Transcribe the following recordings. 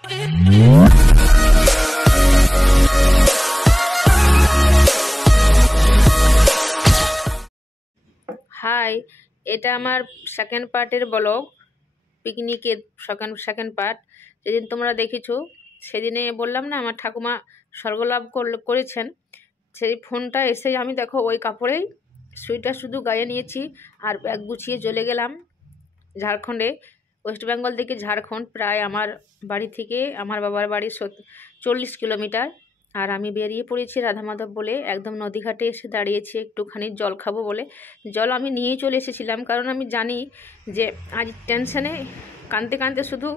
High, এটা আমার second পার্টের ব্লগ, পিকনিকের সেকেন্ড পার্ট। যেদিন তোমরা দেখেছো সেদিনে বললাম না আমার ঠাকুমা স্বর্গলাভ করেছেন, সেই ফোনটা এসে আমি দেখো ওই কাপড়েই সুইটার শুধু গায়ে নিয়েছি আর ব্যাগ গুছিয়ে চলে গেলাম ঝাড়খণ্ডে। ওয়েস্ট বেঙ্গল থেকে ঝাড়খণ্ড প্রায় আমার বাড়ি থেকে আমার বাবার বাড়ি 40 কিলোমিটার। আর আমি বেরিয়ে পড়েছি রাধামাধব বলে, একদম নদীঘাটে এসে দাঁড়িয়েছি একটুখানি জল খাবো বলে। জল আমি নিয়েই চলে এসেছিলাম, কারণ আমি জানি যে আজ টেনশনে কাঁদতে কাঁদতে শুধু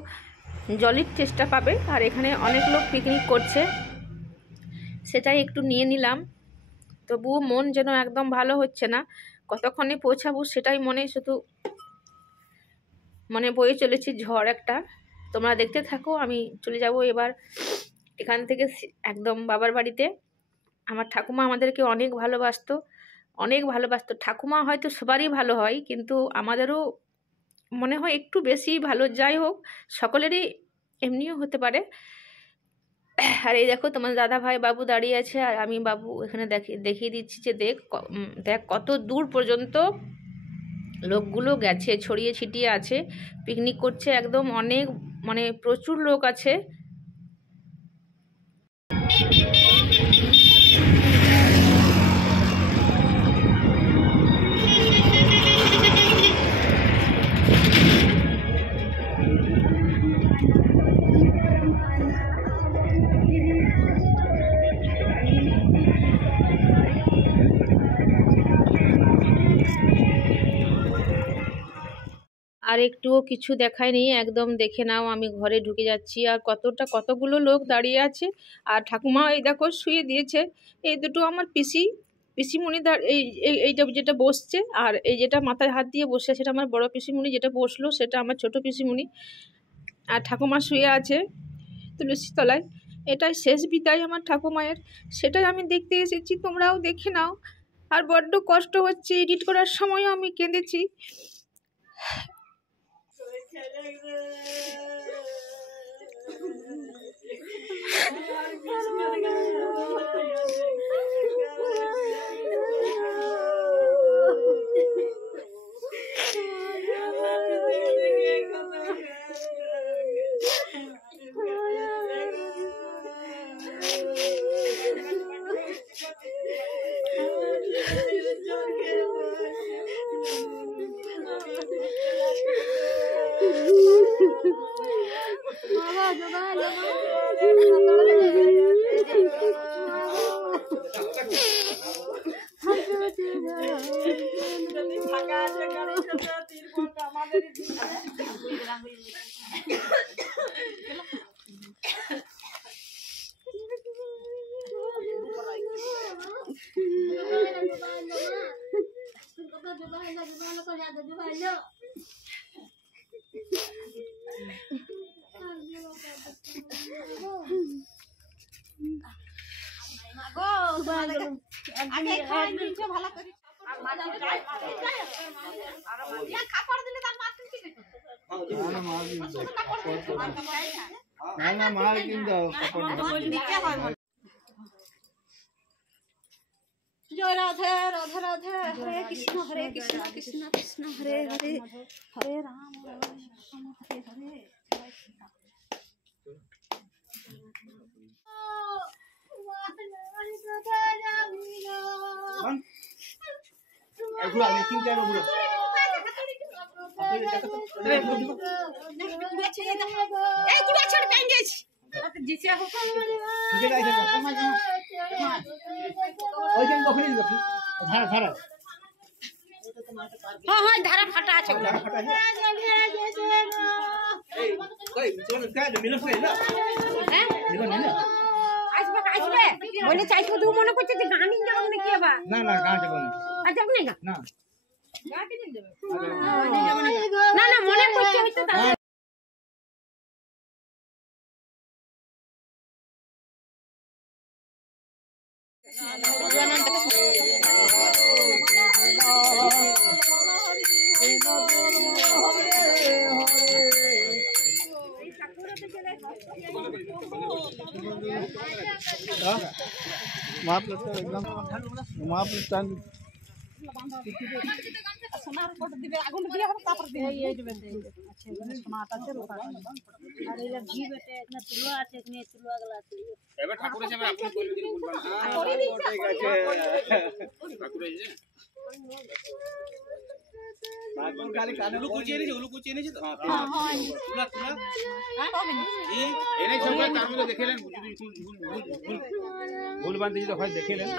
জলের চেষ্টা পাবে, আর এখানে অনেক লোক পিকনিক করছে সেটাই একটু নিয়ে নিলাম। তবুও মন যেন একদম ভালো হচ্ছে না, কতক্ষণে পৌঁছাবো সেটাই মনে বয়ে চলেছে ঝড় একটা। তোমরা দেখতে থাকো, আমি চলে যাব এবার এখান থেকে একদম বাবার বাড়িতে। আমার ঠাকুমা আমাদেরকে অনেক ভালোবাসতো। ঠাকুমা হয়তো সবারই ভালো হয়, কিন্তু আমাদেরও মনে হয় একটু বেশি ভালো। যাই হোক, সকলেরই এমনিও হতে পারে। আর এই দেখো তোমার দাদা ভাই বাবু দাঁড়িয়ে আছে, আর আমি বাবু এখানে দেখিয়ে দিচ্ছি যে দেখ কত দূর পর্যন্ত লোকগুলো গেছে, ছড়িয়ে ছিটিয়ে আছে, পিকনিক করছে একদম। অনেক প্রচুর লোক আছে। আর একটুও কিছু দেখায়নি, একদম দেখে নাও। আমি ঘরে ঢুকে যাচ্ছি, আর কতগুলো লোক দাঁড়িয়ে আছে। আর ঠাকুমা এই দেখো শুয়ে দিয়েছে। এই দুটো আমার পিসিমণি এইটা যেটা বসছে, আর এই যেটা মাথায় হাত দিয়ে বসে সেটা আমার বড় পিসিমণি, যেটা বসলো সেটা আমার ছোট পিসিমণি। আর ঠাকুমা শুয়ে আছে তুলসী তলায়। এটাই শেষ বিদায় আমার ঠাকুমায়ের, সেটাই আমি দেখতে এসেছি, তোমরাও দেখে নাও। আর বড্ড কষ্ট হচ্ছে, এডিট করার সময়ও আমি কেঁদেছি। জয় রাধে রাধে রাধে, হরে কৃষ্ণ কৃষ্ণ কৃষ্ণ হরে হরে, হরে রাম হরে হরে। ধারা ফাটা আছে, বলে চাইছো তুই মনে করছিস যে গান যাবো নাকি? আবার না না গান যাবো না, যাবো না না না মনে করছে হয়তো। সোনার কোট দিবে আগুন দিয়ে হবে তারপর দিবে এই দিবেন আচ্ছা মানে সোনাটা আছে রূপা আর এলা ঘি বেটে না তুলুয়া আছে নে তুলুয়া গলা আছে এবার ঠাকুর হিসেবে আপনি বলে দিন বলবেন ঠিক আছে ঠাকুর হিসেবে বাকি খালি কানে উলু কুচিয়ে নিয়েছে তো হ্যাঁ তুলা তুলা এই এনে সব তার মধ্যে দেখেলেন যদি ভুল বান্ধি যদি হয় দেখেলেন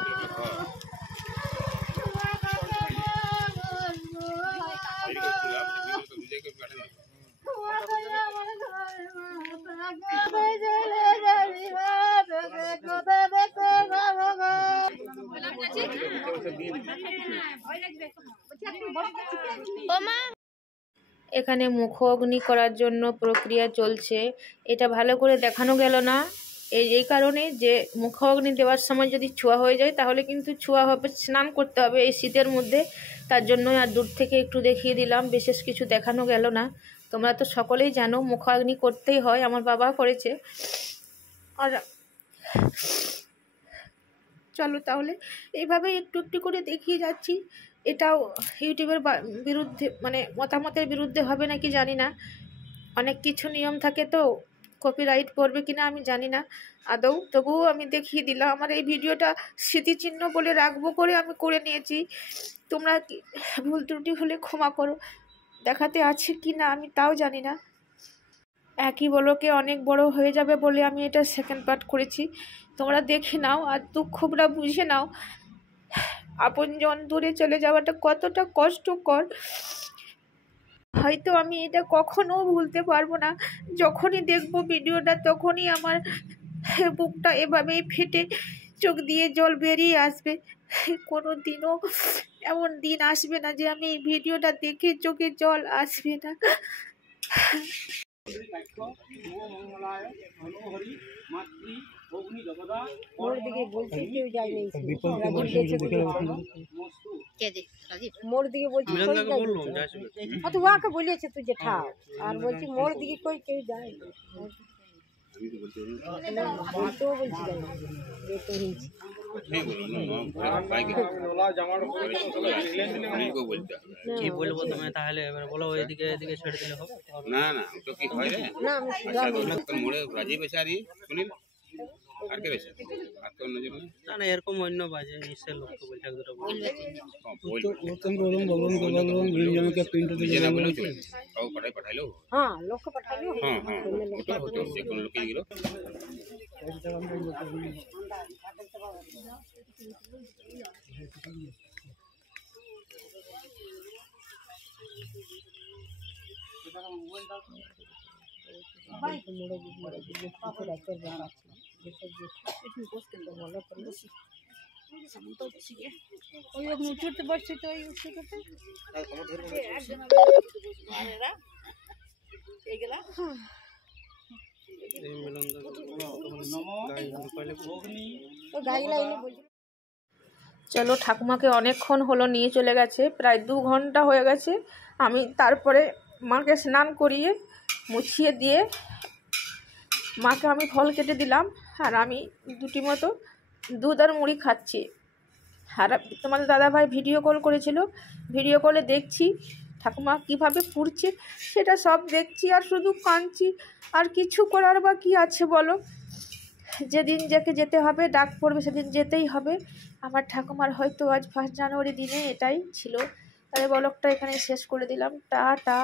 এখানে মুখ অগ্নি করার জন্য প্রক্রিয়া চলছে। এটা ভালো করে দেখানো গেল না এই কারণে যে মুখ অগ্নি দেওয়ার সময় যদি ছোঁয়া হয়ে যায় তাহলে কিন্তু ছোঁয়া হবে, স্নান করতে হবে এই শীতের মধ্যে। তার জন্য আর দূর থেকে একটু দেখিয়ে দিলাম, বিশেষ কিছু দেখানো গেল না। তোমরা তো সকলেই জানো মুখ অগ্নি করতেই হয়, আমার বাবা করেছে। আর চলো তাহলে এইভাবে একটু একটু করে দেখিয়ে যাচ্ছি। এটাও ইউটিউবের বিরুদ্ধে মানে মতামতের বিরুদ্ধে হবে নাকি জানি না, অনেক কিছু নিয়ম থাকে তো, কপিরাইট পড়বে কিনা আমি জানি না আদৌ, তবুও আমি দেখিয়ে দিলাম। আমার এই ভিডিওটা স্মৃতিচিহ্ন বলে রাখবো করে আমি করে নিয়েছি। তোমরা কি ভুল ত্রুটি হলে ক্ষমা করো, দেখাতে আছে কি না আমি তাও জানি না। একই বলকে অনেক বড় হয়ে যাবে বলে আমি এটা সেকেন্ড পার্ট করেছি। তোমরা দেখে নাও আর দুঃখটা বুঝে নাও। আপনজন দূরে চলে যাওয়াটা কতটা কষ্টকর, হয়তো আমি এটা কখনো ভুলতে পারবো না। যখনই দেখবো ভিডিওটা তখনই আমার বুকটা এভাবেই ফেটে চোখ দিয়ে জল বেরিয়ে আসবে। কোনো দিনও এমন দিন আসবে না যে আমি এই ভিডিওটা দেখে চোখে জল আসবে না। মোর দিকে বলছি কেউ যায় নাই, মোর দিকে বলছি তো ওকে বলেছে তুই যে ঠাও, আর বলছি মোর দিকে কই কেউ যায় তো বলছি যাই কি বলবো তুমি তাহলে এবার বলো এদিকে এদিকে ছেড়ে দিলে হবে না না তো কি হয় রে না আমি মোড়ে রাজীব বেচারি শুনিল আর কে বেশি আর তো অন্য জন না না এরকম অন্য বাজে নিশ্চয় লোককে বলছে এক দুটো বলবে না বলেও চলে কাউ পাঠাইলো হ্যাঁ লোক পাঠাইলো হ্যাঁ হ্যাঁ ওটা হতো যে কোনো লোকে গেল ওই উঠতে বসছি তো ওই উঠতে এগুলা চলো ঠাকুমাকে অনেকক্ষণ হলো নিয়ে চলে গেছে, প্রায় 2 ঘন্টা হয়ে গেছে। আমি তারপরে মাকে স্নান করিয়ে মুছিয়ে দিয়ে মাকে আমি ফল কেটে দিলাম, আর আমি দুটি মতো দুধ আর মুড়ি খাচ্ছি। আর তোমাদের দাদাভাই ভিডিও কল করেছিল, ভিডিও কলে দেখছি ঠাকুমা কীভাবে পুড়ছে সেটা সব দেখছি আর শুধু কাঁদছি। আর কিছু করার বা কী আছে বলো, যেদিন যাকে যেতে হবে ডাক পড়বে সেদিন যেতেই হবে। আমার ঠাকুমার হয়তো আজ 1 জানুয়ারি দিনে এটাই ছিল। তাহলে ব্লগটা এখানে শেষ করে দিলাম। টাটা।